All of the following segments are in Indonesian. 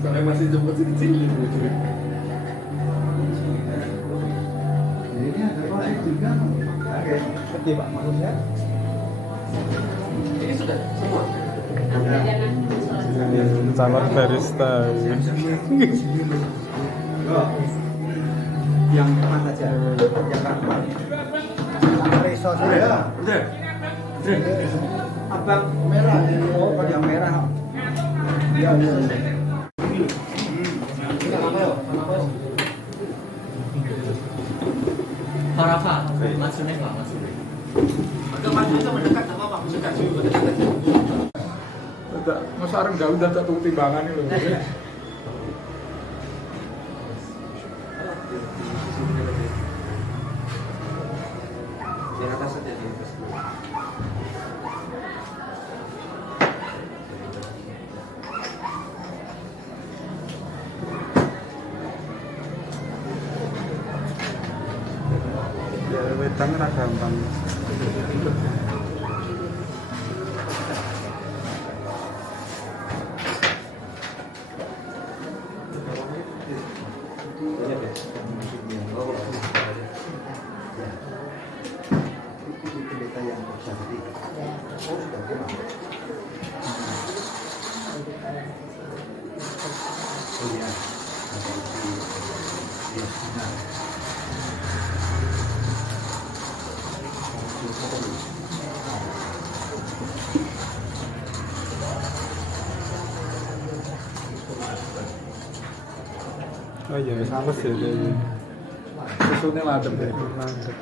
Soalnya masih jemput kecil. Ini ada proses juga. Oke, seperti Pak maksudnya. Ini sudah semua. Calon barista. Yang mana saja? Yang kapan? Resos ya. Udah. Abang merah. Oh, kalau yang merah. Iya, iya. Parafa, maksudnya Pak, maksudnya. Agak maju sama dekat sama apa? Dekat sih, dekat aja. Masa orang jauh udah satu timbangan itu. Di atas aja di atas. Ya wedang ora gampang. Kita yang terjadi. Oh, sudah kenal. Oh iya. Ada di sini. Oh iya, apa sih ini? Susunya madem deh. Mantep.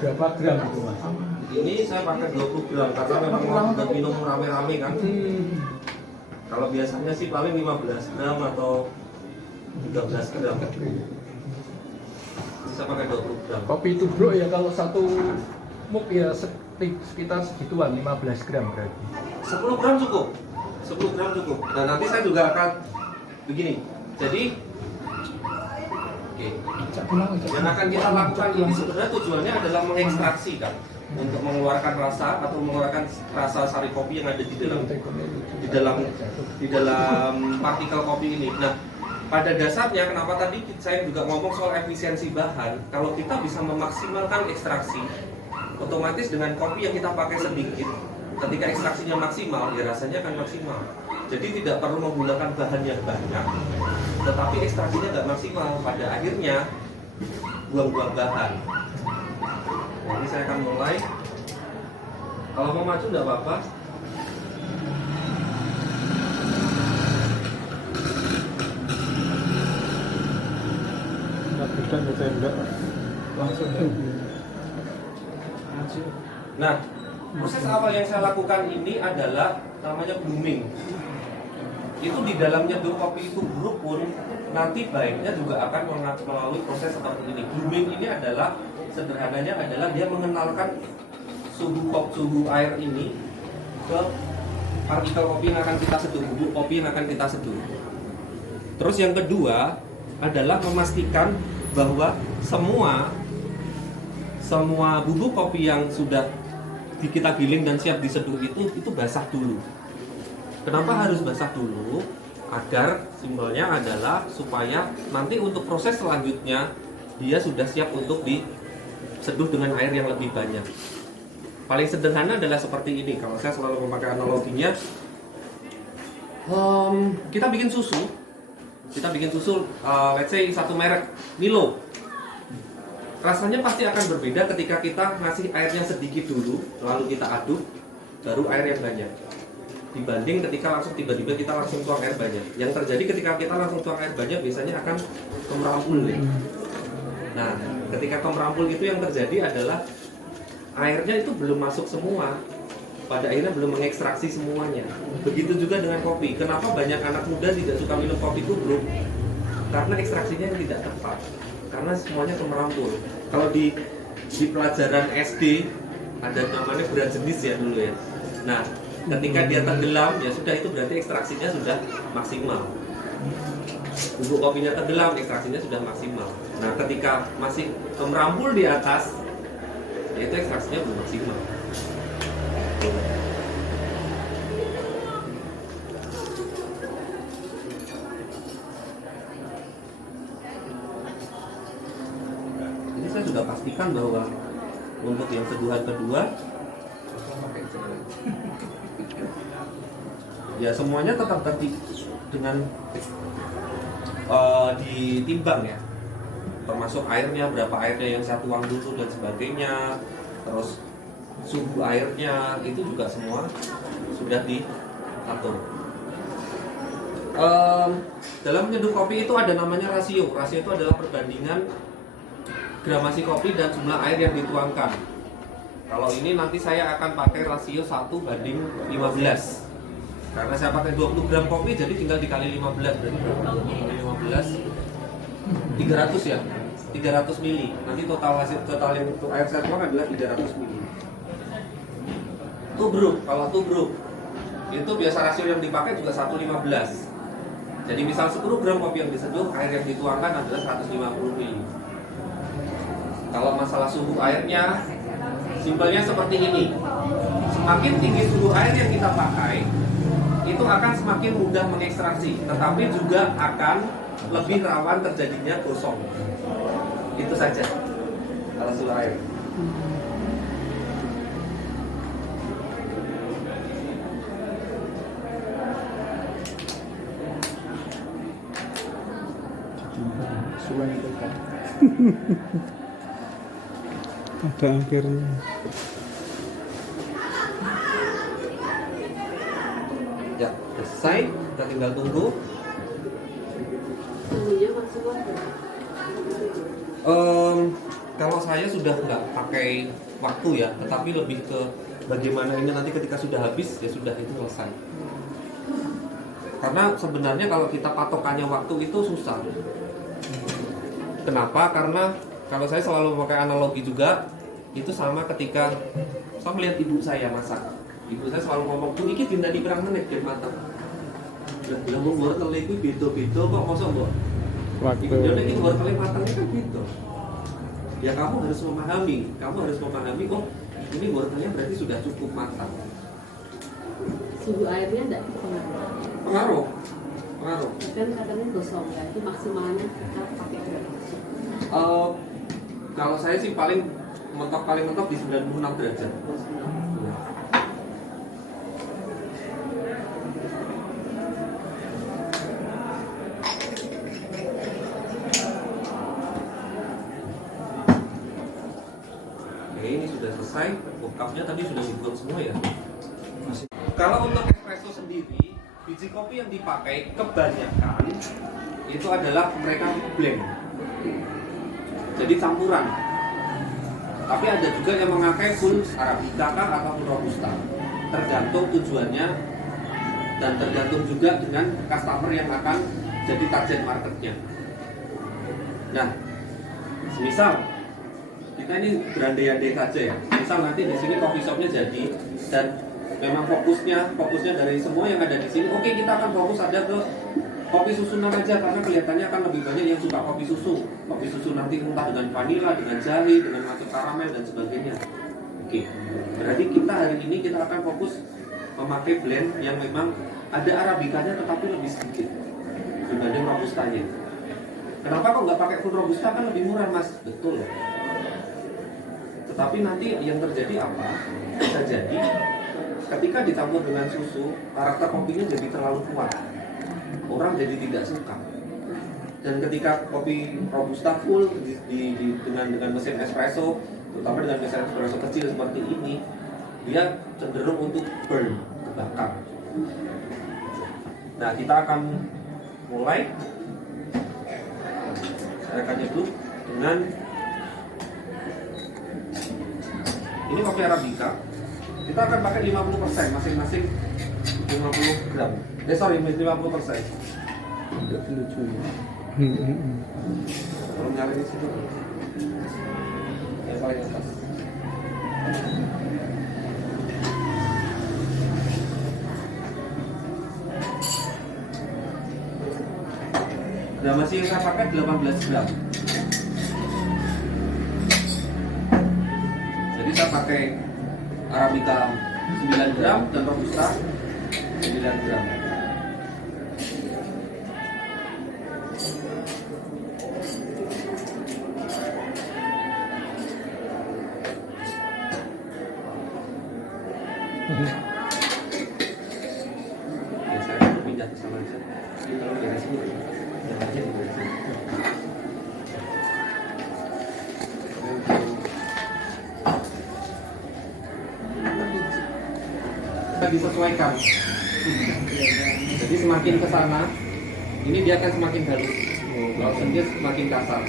Berapa gram itu Mas? Ini saya pakai 20 gram karena memang mau minum rame-rame kan. Kalau biasanya sih paling 15 gram atau 13 gram. Bisa pakai 20 gram. Kopi itu bro ya kalau satu mug ya sekitar segituan 15 gram berarti. 10 gram cukup. 10 gram cukup. Nah, nanti saya juga akan begini. Jadi yang akan kita lakukan ini sebenarnya tujuannya adalah mengekstraksi kan, untuk mengeluarkan rasa atau mengeluarkan rasa sari kopi yang ada di dalam partikel kopi ini. Nah, pada dasarnya kenapa tadi saya juga ngomong soal efisiensi bahan. Kalau kita bisa memaksimalkan ekstraksi, otomatis dengan kopi yang kita pakai sedikit, ketika ekstraksinya maksimal, ya rasanya akan maksimal. Jadi tidak perlu menggunakan bahan yang banyak, tetapi ekstraksinya nggak maksimal. Pada akhirnya buang-buang bahan. Nah, ini saya akan mulai. Kalau mau maju nggak apa-apa. Enggak bisa ditembak langsung. Nah, proses awal yang saya lakukan ini adalah namanya blooming. Itu di dalam nyeduh kopi itu buruk pun nanti baiknya juga akan melalui proses seperti ini. Blooming ini adalah sederhananya adalah dia mengenalkan suhu air ini ke partikel kopi yang akan kita seduh, bubuk kopi yang akan kita seduh. Terus yang kedua adalah memastikan bahwa semua bubuk kopi yang sudah kita giling dan siap diseduh itu basah dulu. Kenapa harus basah dulu? Agar simbolnya adalah supaya nanti untuk proses selanjutnya dia sudah siap untuk diseduh dengan air yang lebih banyak. Paling sederhana adalah seperti ini. Kalau saya selalu memakai analoginya, kita bikin susu. Let's say satu merek Milo. Rasanya pasti akan berbeda ketika kita ngasih airnya sedikit dulu, lalu kita aduk, baru air yang banyak. Dibanding ketika langsung tiba-tiba kita langsung tuang air banyak. Yang terjadi ketika kita langsung tuang air banyak biasanya akan kemerampul. Nah, ketika kemerampul itu yang terjadi adalah airnya itu belum masuk semua. Pada akhirnya belum mengekstraksi semuanya. Begitu juga dengan kopi. Kenapa banyak anak muda tidak suka minum kopi tubruk? Karena ekstraksinya yang tidak tepat. Karena semuanya kemerampul. Kalau di pelajaran SD ada namanya berat jenis ya dulu ya. Nah, ketika dia tenggelam ya sudah, itu berarti ekstraksinya sudah maksimal. bubuk kopinya tenggelam, ekstraksinya sudah maksimal. Nah, ketika masih merampul di atas, itu ekstraksinya belum maksimal. Ini saya sudah pastikan bahwa untuk yang seduhan kedua ya semuanya tetap dengan ditimbang ya, termasuk airnya, berapa airnya yang saya tuang dulu dan sebagainya, terus suhu airnya itu juga semua sudah diatur. Dalam menyeduh kopi itu ada namanya rasio. Rasio itu adalah perbandingan gramasi kopi dan jumlah air yang dituangkan. Kalau ini nanti saya akan pakai rasio 1:15. Karena saya pakai 20 gram kopi, jadi tinggal dikali 15. Berarti berapa? Kali 15 300 ya, 300 mili. Nanti total yang untuk air saya tuang adalah 300 mili. Tubruk, kalau tubruk itu biasa rasio yang dipakai juga 1:15. Jadi misal 10 gram kopi yang diseduh, air yang dituangkan adalah 150 mili. Kalau masalah suhu airnya, simpelnya seperti ini. Semakin tinggi suhu air yang kita pakai, itu akan semakin mudah mengekstraksi, tetapi juga akan lebih rawan terjadinya gosong. Itu saja kalau suhu air. Suwen itu kan. Ada akhirnya. Ya, selesai. Kita tinggal tunggu. Kalau saya sudah nggak pakai waktu ya, tetapi lebih ke bagaimana ini nanti ketika sudah habis ya sudah itu selesai. Karena sebenarnya kalau kita patokannya waktu itu susah. Kenapa? Karena kalau saya selalu memakai analogi juga, itu sama ketika saya melihat ibu saya masak. Ibu saya selalu ngomong, "Bu, iki dinteni pirang menit ben mateng." Lah wong wortel iku beda-beda kok mosok mbok. Waktu. Iku nek iki wortel matengnya kan beda. Ya kamu harus memahami, oh ini wortelnya berarti sudah cukup matang. Suhu airnya enggak pengaruh. Pengaruh. Kan katanya gosong ya, itu maksimalnya kita pakai berapa? Kalau saya sih paling mentok di 96 derajat. Oke, ini sudah selesai. Cupnya tadi sudah dibuang semua ya. Kalau untuk espresso sendiri, biji kopi yang dipakai kebanyakan itu adalah mereka blend. Jadi campuran. Tapi ada juga yang memakai full Arabica atau full Robusta. Tergantung tujuannya dan tergantung juga dengan customer yang akan jadi target marketnya. Nah, semisal kita ini berandai-andai saja ya. Misal nanti di sini coffee shopnya jadi dan memang fokusnya dari semua yang ada di sini. Oke, kita akan fokus ada ke kopi susunan aja karena kelihatannya akan lebih banyak yang suka kopi susu. Kopi susu nanti entah dengan vanila, dengan jahe, dengan masuk karamel dan sebagainya. Oke, berarti kita hari ini kita akan fokus memakai blend yang memang ada arabikanya tetapi lebih sedikit dibanding robustanya. Kenapa kok nggak pakai full robusta, kan lebih murah mas? Betul. Tetapi nanti yang terjadi apa? Bisa jadi ketika dicampur dengan susu, karakter kopinya jadi terlalu kuat. Orang jadi tidak suka. Dan ketika kopi robusta full dengan mesin espresso, terutama dengan mesin espresso kecil seperti ini, dia cenderung untuk burn, kebakar. Nah, kita akan mulai. Saya akan nyeduh dengan ini kopi Arabica. Kita akan pakai 50%, masing-masing 50 gram. 50%. Enggak lucu ya. Kalau nyari di situ. Yang paling atas. Gramasi yang saya pakai 18 gram. Jadi saya pakai Arabica 9 gram dan Robusta 9 gram. Ya, saya akan pindah ke sana aja. Ini kalau beres ini, yang aja diberesin. Kita disesuaikan. Jadi semakin ke sana, ini dia akan semakin halus. Kalau sendiri semakin kasar.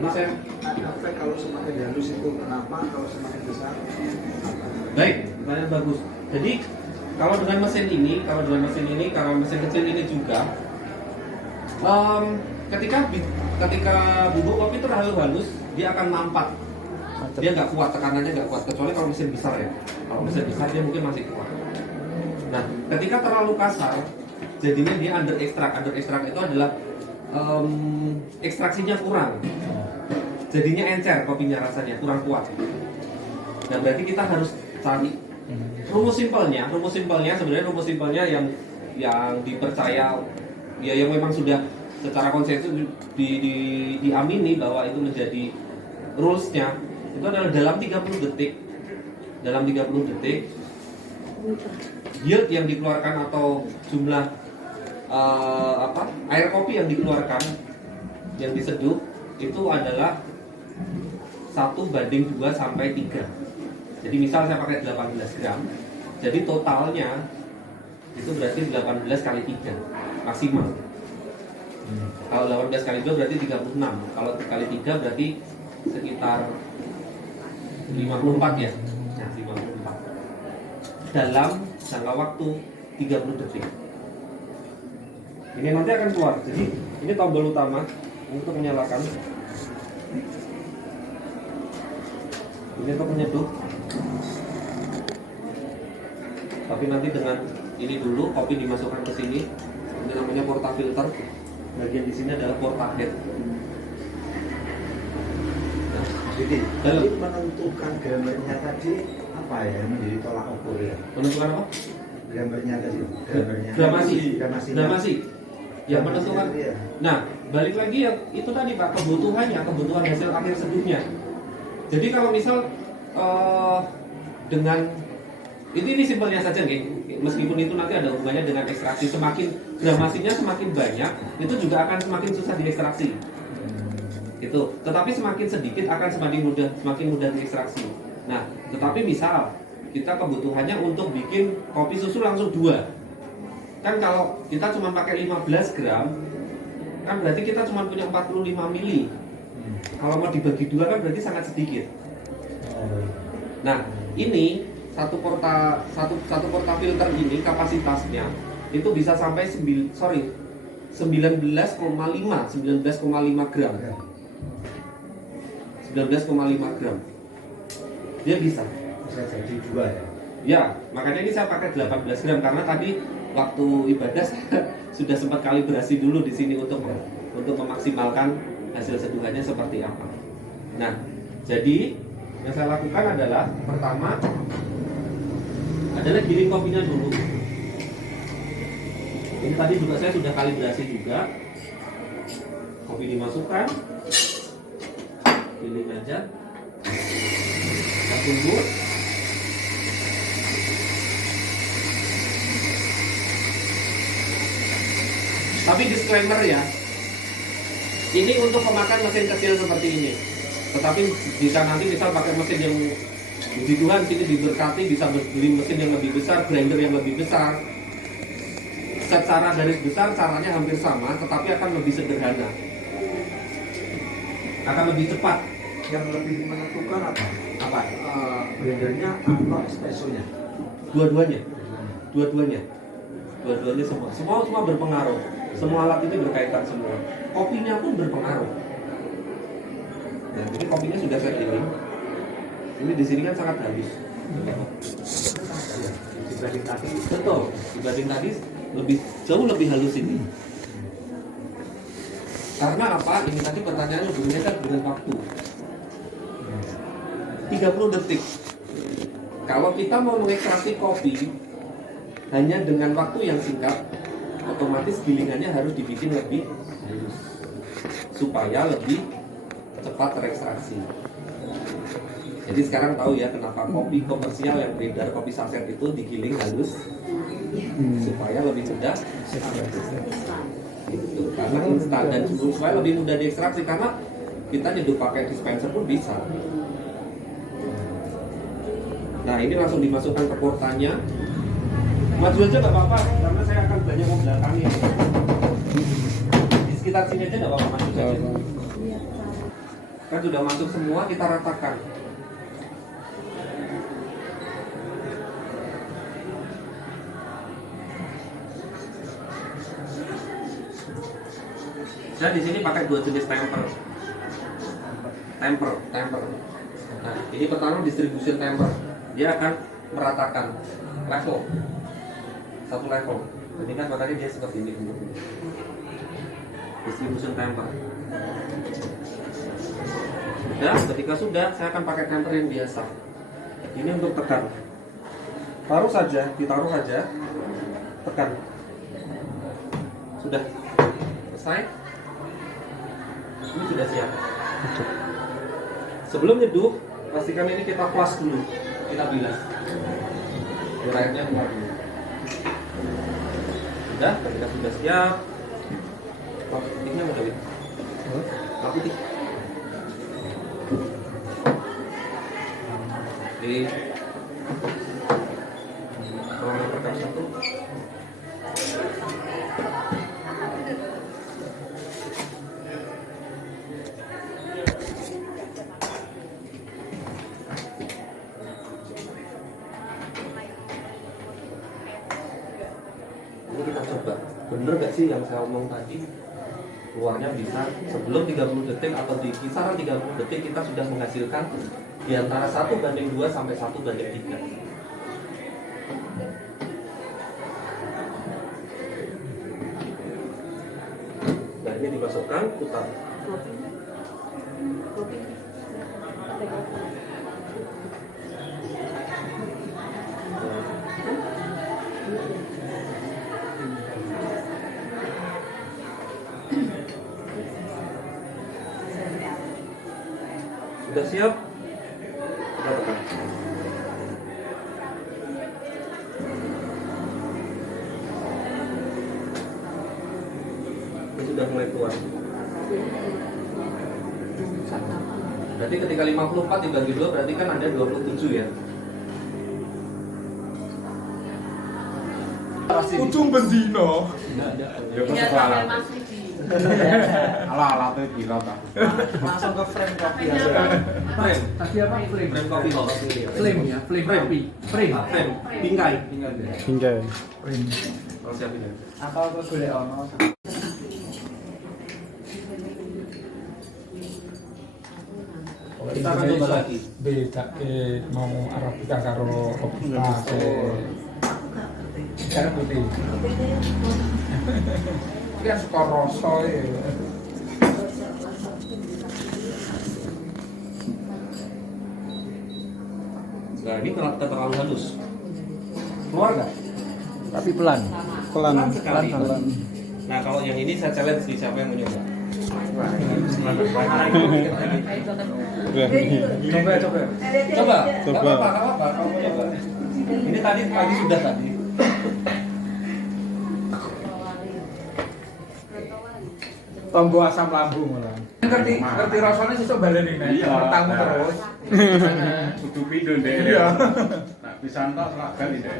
Ini saya Efek kalau semakin halus itu kenapa? Kalau semakin besar? baik, pertanyaan bagus. Jadi kalau dengan mesin ini, kalau mesin kecil ini juga, ketika bubuk kopi terlalu halus, dia akan mampat. Dia nggak kuat, tekanannya nggak kuat. Kecuali kalau mesin besar ya. Kalau mesin besar dia mungkin masih kuat. Nah, ketika terlalu kasar, jadinya dia under extract. Under extract itu adalah ekstraksinya kurang. Jadinya encer kopinya, rasanya kurang kuat. Nah, berarti kita harus cari rumus simpelnya sebenarnya yang dipercaya ya, yang memang sudah secara konsensus diamini bahwa itu menjadi rulesnya, itu adalah dalam 30 detik yield yang dikeluarkan atau jumlah air kopi yang dikeluarkan, yang diseduh itu adalah 1:2 sampai 3. Jadi misal saya pakai 18 gram, jadi totalnya itu berarti 18 kali 3 maksimal. Kalau 18 kali 2 berarti 36. Kalau kali 3 berarti sekitar 54 ya. Nah, 54. Dalam jangka waktu 30 detik. Ini nanti akan keluar. Jadi ini tombol utama untuk menyalakan. Ini untuk menyeduh. Tapi nanti dengan ini dulu kopi dimasukkan ke sini. Ini namanya portafilter. Bagian di sini adalah portahead. Nah, Jadi dalam menentukan gambarnya tadi apa ya, menjadi tolak ukur ya? menentukan apa? Gambarnya tadi, gambarnya. Gramasi. Yang menentukan. Iya. Nah, balik lagi ya itu tadi Pak, kebutuhan hasil akhir seduhnya. Jadi kalau misal dengan ini simpelnya saja nih, meskipun itu nanti ada hubungannya dengan ekstraksi, semakin gramasinya semakin banyak, itu juga akan semakin susah diekstraksi. Itu, tetapi semakin sedikit akan semakin mudah diekstraksi. Nah, tetapi misal kita kebutuhannya untuk bikin kopi susu langsung 2. Kan kalau kita cuma pakai 15 gram, kan berarti kita cuma punya 45 mili. Kalau mau dibagi 2 kan berarti sangat sedikit. Nah, ini satu portafilter ini kapasitasnya itu bisa sampai 19,5 gram. 19,5 gram. Dia bisa jadi 2 ya. Ya, makanya ini saya pakai 18 gram karena tadi waktu ibadah saya sudah sempat kalibrasi dulu di sini untuk memaksimalkan hasil seduhannya seperti apa. Nah, jadi yang saya lakukan adalah pertama adalah giling kopinya dulu. Ini tadi juga saya sudah kalibrasi juga. Kopi dimasukkan, giling aja, kita tunggu. Tapi disclaimer ya, ini untuk pemakan mesin kecil seperti ini. Tetapi bisa nanti misal pakai mesin yang puji Tuhan sini diberkati, bisa beli mesin yang lebih besar, grinder yang lebih besar. Secara garis besar caranya hampir sama, tetapi akan lebih sederhana, akan lebih cepat. Yang lebih menentukan apa? Apa? Blendernya atau espressonya? Dua-duanya semua berpengaruh. Semua alat ini berkaitan semua. Kopinya pun berpengaruh. Nah, ini kopinya sudah saya giling. Ini di sini kan sangat halus. Dibanding tadi, betul. Dibanding tadi jauh lebih halus ini. Karena apa? Ini tadi pertanyaan hubungannya kan dengan waktu. 30 detik. Kalau kita mau mengekstraksi kopi hanya dengan waktu yang singkat, otomatis gilingannya harus dibikin lebih halus supaya lebih cepat terekstraksi. Jadi sekarang tahu ya kenapa kopi komersial yang beredar, kopi saset itu digiling halus supaya lebih mudah gitu. Karena instan dan supaya lebih mudah diekstraksi, karena kita nyeduh pakai dispenser pun bisa. Nah ini langsung dimasukkan ke portanya. Maju aja nggak apa-apa, karena saya akan banyak membelakangi. Di sekitar sini aja nggak apa-apa, maju saja. Kan sudah masuk semua, kita ratakan. Saya di sini pakai 2 jenis temper. Nah, ini pertama distribution temper. Dia akan meratakan level, satu level. Ini kan makanya dia seperti ini bentuknya. Distribution temper. Sudah, ketika sudah, saya akan pakai temper yang biasa. Ini untuk tekan. Taruh saja, ditaruh saja, tekan. Sudah selesai. Ini sudah siap. Sebelum nyeduh, pastikan ini kita flush dulu, kita bilas. Biar airnya keluar dulu. Sudah, ketika sudah siap, lampu putihnya mau David? Lampu putih. Oke. Tolong perkap satu. Ini kita coba, bener gak sih yang saya omong tadi? Keluarnya bisa sebelum 30 detik atau di kisaran 30 detik kita sudah menghasilkan di antara 1:2 sampai 1:3. Nah ini dimasukkan, putar. Sudah siap? Kita tekan. Ini sudah mulai keluar. Berarti ketika 54 dibagi 2 berarti kan ada 27 ya. Ujung bendino. Tinggal sampai Mas Ridi. Ala-ala tuh gila tak. Langsung ke frame kopi Frame. aja. Frame. Tadi apa flame? Frame coffee house. Flame ya, flame kopi. Frame. Frame. Bingkai. Hingga. Frame. Kalau siapin ya. Atau ke golek ono. Kita akan coba lagi. Beda mau Arabica karo kopi Cara putih. Ini kan suka rasa ya. Nah ini terlalu halus. Keluar nggak? Tapi pelan. Pelan sekali. pelan. Nah kalau yang ini saya challenge nih, siapa yang mau nyoba? Coba. Coba. Nggak apa-apa. Kamu mau nyoba. Ini tadi pagi sudah tadi. Tombol asam lambung malah. Ngerti rasanya sesuk baleni nek. Tamu terus. Kudu pindho ndek. Iya. Nak pisan tok selak bali ndek.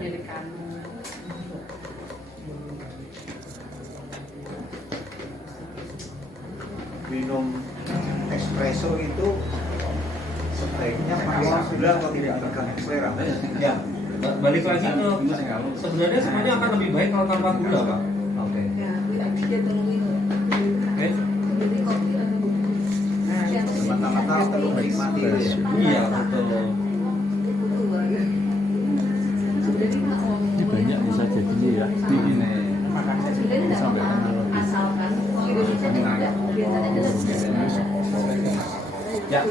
Minum espresso itu sebaiknya pakai gula atau tidak tergantung selera. Ya. Balik lagi ke sebenarnya semuanya akan lebih baik kalau tanpa gula, Pak. Oke. Semata-mata perlu menikmati. Iya betul. Ini banyak bisa jadinya ya. Begini. Sampai asalkan Indonesia tidak biasanya jelas. Ya.